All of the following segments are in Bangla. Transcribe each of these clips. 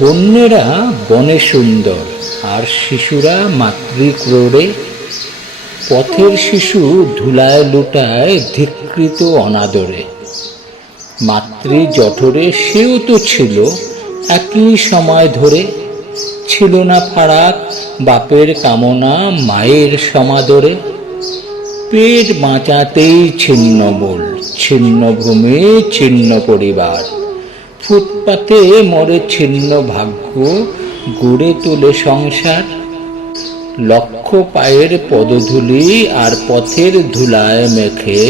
বন্যেরা বনে সুন্দর, আর শিশুরা মাতৃক্রোড়ে। পথের শিশু ধুলায় লুটায় ধিকৃত অনাদরে। মাতৃ জঠরে সেও তো ছিল একই সময় ধরে। ছিল না ফারাক, বাপের কামনা মায়ের সমাদরে। পেট বাঁচাতেই ছিন্ন মূল ছিন্ন ভূমি ছিন্ন পরিবার। ফুটপাতে মরে ছিন্ন ভাগ্য, গড়ে তোলে সংসার। লক্ষ পায়ের পদধূলি আর পথের ধুলায় মেখে,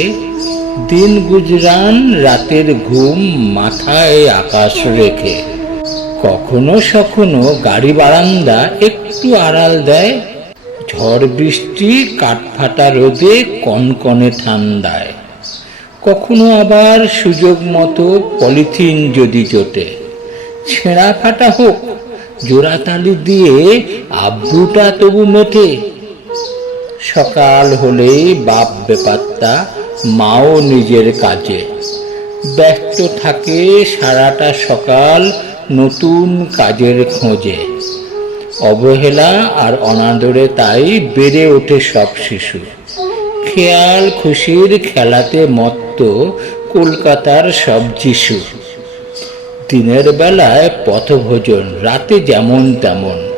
দিন গুজরান, রাতের ঘুম মাথায় আকাশ রেখে। কখনো সখনো গাড়ি বারান্দা একটু আড়াল দেয় ঝড় বৃষ্টি, কাঠফাটা রোদে, কনকনে ঠান্ডায়। কখনো আবার সুযোগ মতো পলিথিন যদি জোটে। ছেঁড়া ফাটা হোক জোড়াতালি দিয়ে আব্রুটা তবু মেটে। সকাল হলেই বাপ বেপাত্তা, মাও নিজের কাজে। ব্যস্ত থাকে সারাটা সকাল নতুন কাজের খোঁজে। অবহেলা আর অনাদরে তাই বেড়ে ওঠে সব শিশু। খেয়াল খুশির খেলাতে মত্ত কলকাতার সব যিশু। দিনের বেলায় পথভোজন, রাতে যেমন তেমন।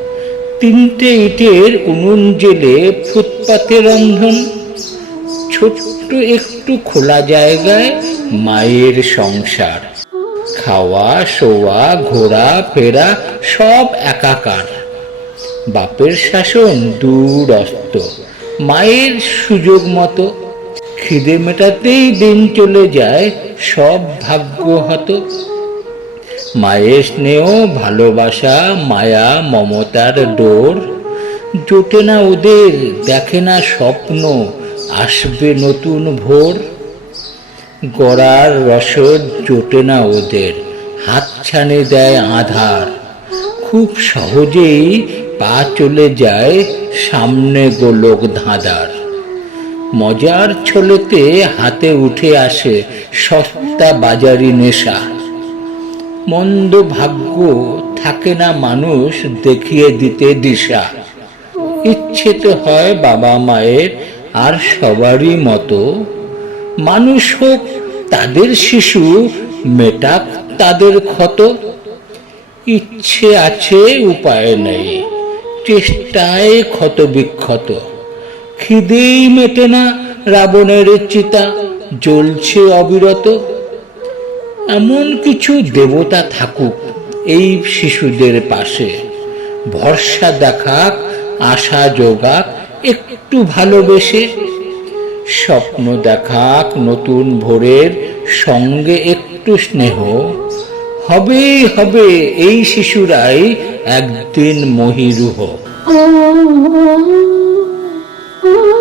তিনটে ইটের উনুন জেলে ফুটপাতে রন্ধন। ছোট্ট একটু খোলা জায়গায় মায়ের সংসার। খাওয়া, শোয়া, ঘোরা, ফেরা সব একাকার। বাপের শাসন দূরস্ত। মায়ের সুযোগ মতো খিদে মেটাতেই দিন চলে যায় সব ভাগ্য হতো। মায়ের স্নেহ, ভালোবাসা, মায়া, মমতার ডোর। জোটে না ওদের, দেখে না স্বপ্ন, আসবে নতুন ভোর। গড়ার রসদ জোটে না ওদের, হাতছানি দেয় আধার। খুব সহজেই পা চলে যায় সামনে গোলক ধাঁধার। মজার ছলেতে হাতে উঠে আসে সস্তা বাজারি নেশা। মন্দ ভাগ্য থাকে না মানুষ দেখিয়ে দিতে দিশা। ইচ্ছে তো হয় বাবা মায়ের আর সবারই মতো। মানুষ হোক তাদের শিশু, মেটাক তাদের ক্ষত। ইচ্ছে আছে উপায় নেই। চেষ্টায় ক্ষত বিক্ষত খিদেই মেটে না রাবণের চিতা, জ্বলছে অবিরত। এমন কিছু দেবতা থাকুক এই শিশুদের পাশে। ভরসা দেখাক, আশা যোগাক, একটু ভালোবেসে। স্বপ্ন দেখাক নতুন ভোরের সঙ্গে একটু স্নেহ। হবেই হবে এই শিশুরাই একদিন মহিরুহ Oh